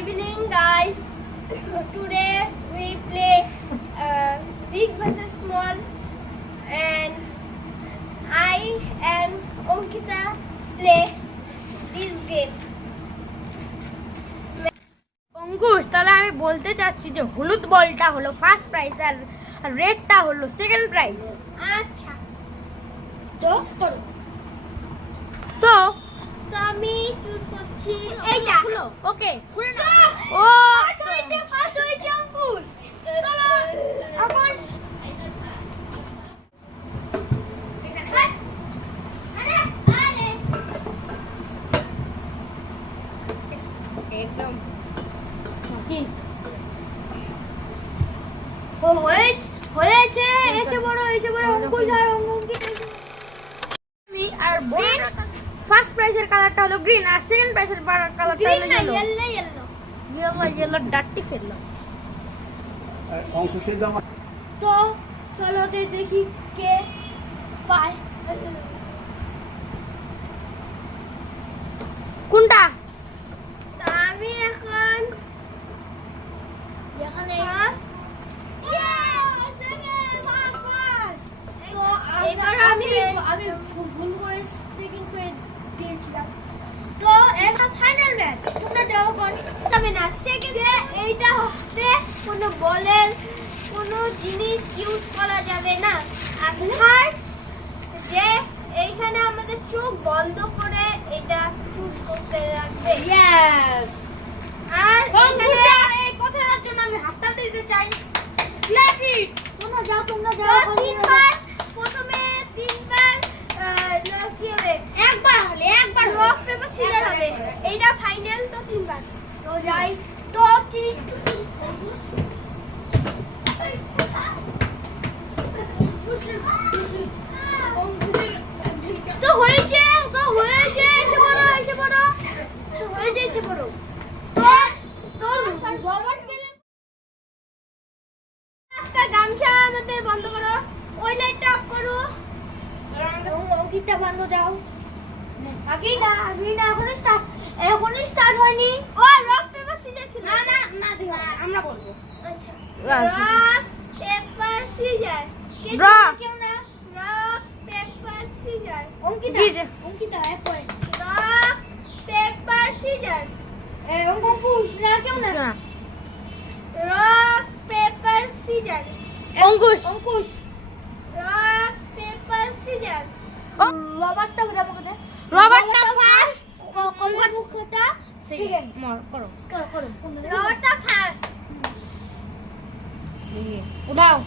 evening, guys. Today we play big versus small, and I am Ankita play this game. Ankush, তাহলে আমি বলতে চাচ্ছি যে হলুদ বলটা হলো ফার্স্ট প্রাইজ আর রেডটা হলো সেকেন্ড প্রাইজ। আচ্ছা, তো করো। তো আমি চুজ করছি এইটা। ওকে, ও ফার্স্ট হয়েছে অঙ্কুশ। এখন একদম কি হয়েছে। এসে বড় অঙ্কুশ আর অঙ্কিত। আমি আর গ্রিন ফার্স্ট প্রাইজের কালারটা হলো গ্রিন আর সেকেন্ড প্রাইজের কালারটা হলো ইয়েলো। ইয়েলো ডার্টি ফেললো। অঙ্কুশের দাম তো চলো দেখি কে পায়। কোনটা? আমি এখন এখানে এবার আমি ভুল করে সেকেন্ড করে দিয়েছিলাম। তো এটা ফাইনাল ম্যাচ, তোমরা যাও কোন তবে না সেকেন্ডে এইটা হচ্ছে কোনো বলের কোনো জিনিস ইউজ করা যাবে না। আর থার্ড যে এইখানে আমাদের চোখ বন্ধ করে এটা চুজ করতে লাগবে। ইয়েস। আর অঙ্কুশ এই কথাটার জন্য আমি হাতটা দিতে চাই। তোমরা যাও তিনবার, প্রথমে তিনবার কি হবে, একবার রক পেপার সিজার হবে। এইটা ফাইনাল, তো তিনবার। তো যাই তো কি তো হয়েছে এসে বড় তো রবার্ট পেলে একটা গামছা আমাদের বন্ধ করো, ওই লাইটটা অফ করো। অঙ্কিতা বন্ধ দাও। আগেই না এখনই স্টার্ট হয়নি। ও রক পেপার সিজার খেলো। না দেখো আমরা বলবো। আচ্ছা, রক পেপার সিজার। কেউ না। Rock paper scissor. অঙ্কিতা এক point. Rock paper scissor. Ankush না, কেউ না। Rock paper scissor. Ankush rock paper scissor. রবার্টটা কোথায়? রবার্টটা ফার্স্ট, মুখটা সেকেন্ড। করো। রবার্টটা ফার্স্ট। উঠাও।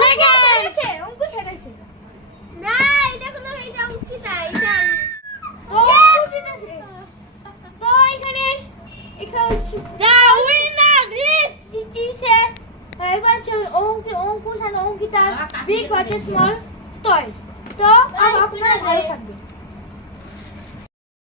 সেকেন্ড অঙ্কুশ হেরেছে। না, এটা অঙ্কিতা, এটা আমি। তো এখানে যা উইনার ইজ জিতেছে। এবার অঙ্কুশ আর অঙ্কিতা বিগ ভার্সেস স্মল টয়স। তো আপনারা ভালো থাকবেন।